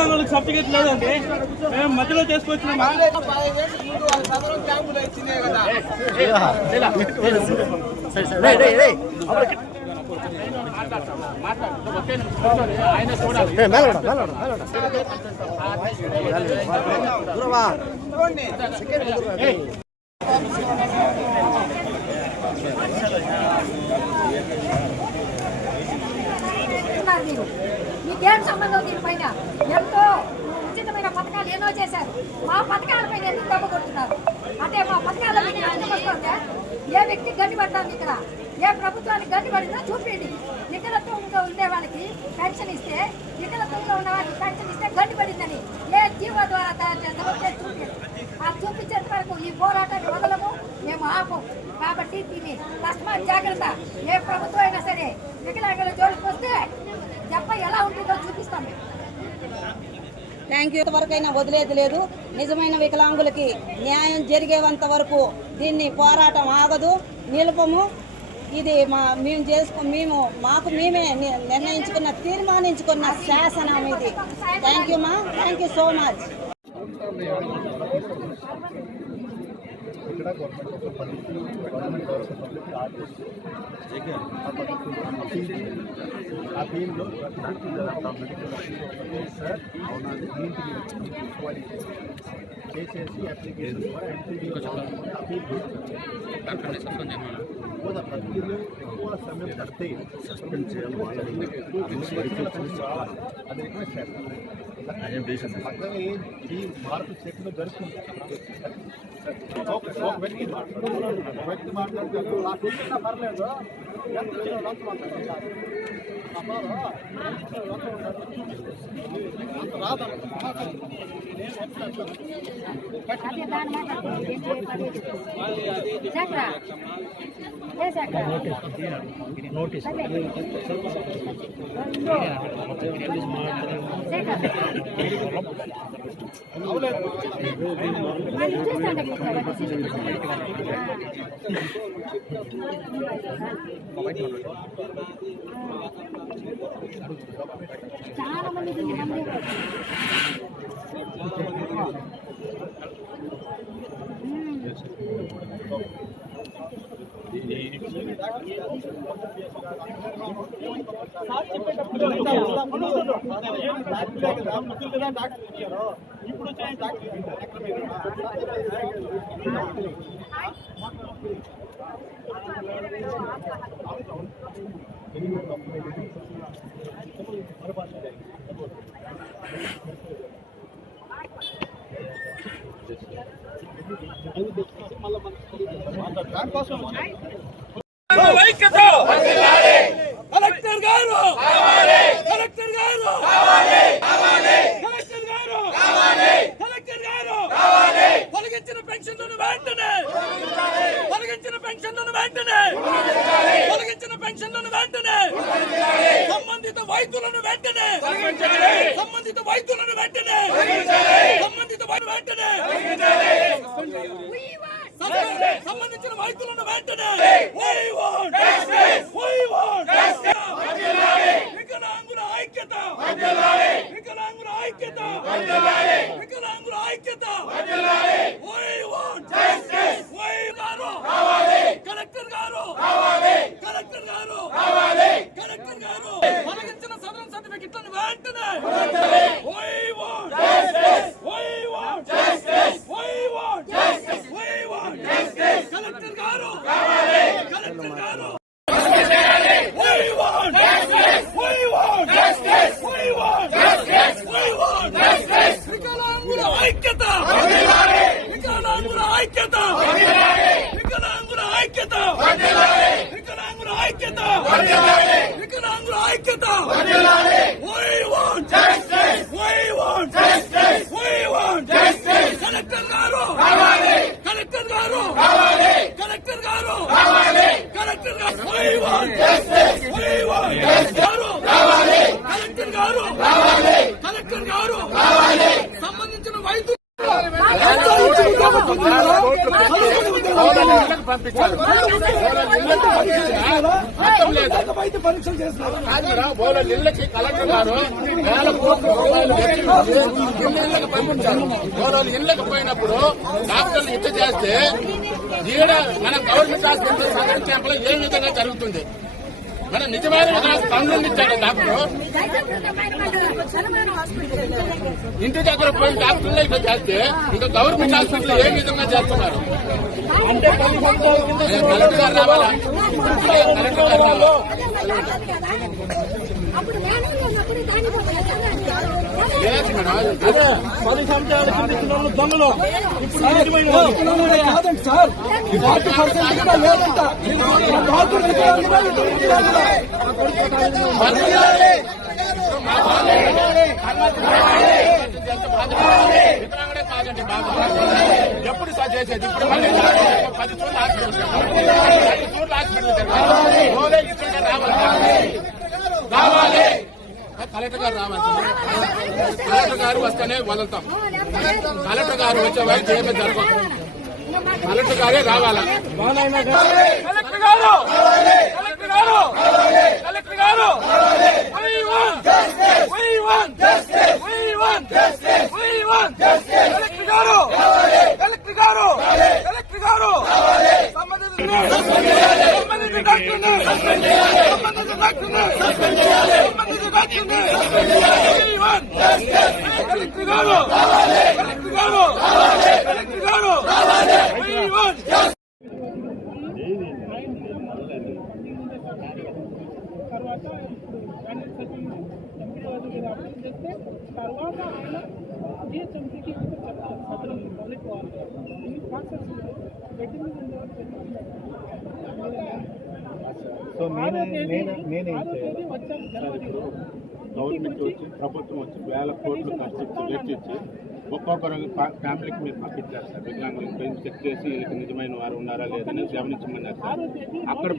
వికలాంగులకు సర్టిఫికేట్ లేదండి. మేము మధ్యలో చేసుకొచ్చినామా? మీకేం సంబంధం? దీనిపైన ఎంతో ఉచితమైన పథకాలు ఎన్నో చేశారు. మా పథకాలపైన ఎందుకు దెబ్బ కొడుతున్నారు? అంటే మా పథకాలు వస్తుందా? ఏ వ్యక్తి గడ్డి పడతాం ఇక్కడ? ఏ ప్రభుత్వానికి గడ్డి పడిందో చూపిండి. వికలత్వంతో ఉండే వాళ్ళకి పెన్షన్ ఇస్తే, వికలత్వంలో ఉన్న వాళ్ళకి పెన్షన్ ఇస్తే గడ్డి పడిందని ఏ జీవో ద్వారా తయారు చేస్తారో చూపించండి. ఆ చూపించేంత వరకు ఈ పోరాటాన్ని వదలము, మేము ఆపం. కాబట్టి దీన్ని తస్మాత్ జాగ్రత్త. ఏ ప్రభుత్వం అయినా సరే వికలాంగుల జోలికి వస్తే దెబ్బ ఎలా ఉంటుందో చూపిస్తాం. Thank you. ఇంతవరకైనా వదిలేది లేదు. నిజమైన వికలాంగులకి న్యాయం జరిగేంత వరకు దీన్ని పోరాటం ఆగదు, నిలుపము. ఇది మాకు మేమే నిర్ణయించుకున్న, తీర్మానించుకున్న శాసనం ఇది. థ్యాంక్ యూ మా, థ్యాంక్ యూ సో మచ్. ఇక్కడ గవర్నమెంట్ ఆ దీనిలో సార్ చేసేసి అప్లికేషన్ ప్రతిలో ఎక్కువ సమయం పడితే సస్పెండ్ చేయాలి. అది రిక్వెస్ట్ చేస్తాను. పక్కనే ఈ మార్పు చెట్లు జరుగుతుంది. వ్యక్తి మాట్లాడుతారు పర్లేదు. నోటీస్ చాలా మంది ఇప్పుడు దానికోసం కలెక్టర్ గారు, కలెక్టర్ గారు, కలెక్టర్ గారు, కలెక్టర్ గారు, తొలగించిన పెన్షన్లను వెంటనే, తొలగించిన పెన్షన్లను వెంటనే, తొలగించిన పెన్షన్లను వెంటనే, సంబంధిత వైద్యులను వెంటనే, సంబంధిత వైద్యులను వెంటనే, సంబంధిత వెంటనే, సంబంధించిన వైద్యులను వెంటనే. వికలాంగుల ఐక్యత, వికలాంగుల ఐక్యత, వికలాంగుల ఐక్యత. కలెక్టర్ గారు, కలెక్టర్ గారు, కలెక్టర్ గారు, తొలగించిన సదరన్ సర్టిఫికెట్లను వెంటనే. కలెక్టర్ గారు, కలెక్టర్ గారు, వికలాంగుల ఐక్యత, వికలాంగుల ఐక్యత, వికలాంగుల ఐక్యత, వికలాంగుల ఐక్యత, వికలాంగుల ఐక్యత. పంపించారు. ఇళ్ళకి పంపించినా అర్థం లేదు. వైద్య పరీక్షలు చేస్తున్నారు. కాదు మేడం, వాళ్ళ ఇళ్ళకి కలెక్టర్ గారు వేల కోట్ల రూపాయలు వెచ్చించి ఇళ్ళకి పంపించారు. వాళ్ళ ఇళ్ళకి పోయినప్పుడు డాక్టర్లు ఇచ్చ చేస్తే ఈడ మన గవర్నమెంట్ హాస్పిటల్ సదరన్ క్యాంపులో ఏ విధంగా జరుగుతుంది? మన నిజమైన విధానం పనులు ఇచ్చాడు డాక్టర్. ఇంటి దగ్గర పోయిన డాక్టర్లు ఇట్లా చేస్తే ఇంకా గవర్నమెంట్ హాస్పిటల్ ఏ విధంగా చేస్తున్నారు? అంటే 10 సంవత్సరాల కింద కలెక్టర్ గారు రావాలా? కలెక్టర్ గారు రావాలా? అప్పుడు నేను ఉన్నప్పుడు దాన్ని లేదు మేడం, అదే 10 సంవత్సరాల కింద ఇచ్చిన వాళ్ళు దొంగలు. ఇప్పుడు నిజమైన వాళ్ళు కాదండి సార్. 40% కూడా లేదంట. డాక్టర్ వికలాంగుడే కాదండి బాబు. ఎప్పుడు సార్ చేసేది? ఇప్పుడు మళ్ళీ 10 చోట్ల హాస్పిటల్ 10 చోట్ల హాస్పిటల్ ఓలే ఇక్కడికి రావాలి. కలెక్టర్ గారు రావాలి. కలెక్టర్ గారు వస్తేనే వదులుతాం. కలెక్టర్ గారు వచ్చే వారికి ఏమీ జరగదు. కలెక్టర్ గారే రావాలా? కలెక్టర్ గారు కలెక్టర్ గారు కలెక్టర్ గారు We want justice. We want justice. We want justice. We want justice. Collector గారు కలెక్టర్ గారు కలెక్టర్ గారు సంబంధిత డాక్టర్ని సంబంధిత డాక్టర్ని We want justice. కలెక్టర్ గారు కలెక్టర్ గారు కలెక్టర్ గారు We want justice. తర్వాత ఇప్పుడు అప్లై చేస్తే తర్వాత ఆయన జిహెచ్ఎంసీకి సత్రం పబ్లిక్ ఈ ప్రాసెస్ బెడ్డింగ్ సో నేనేం చేయాలి? వచ్చాం జనవరిలో గవర్నమెంట్ వచ్చి ప్రభుత్వం వచ్చి వేల కోట్లు ఖర్చు వెచ్చించి ఒక్కొక్కరు ఫ్యామిలీకి మీరు పంపించారు సార్. వికలాంగులకు చెక్ చేసి వీళ్ళకి నిజమైన వారు ఉన్నారా లేదని గమనించమన్నారు సార్. అక్కడ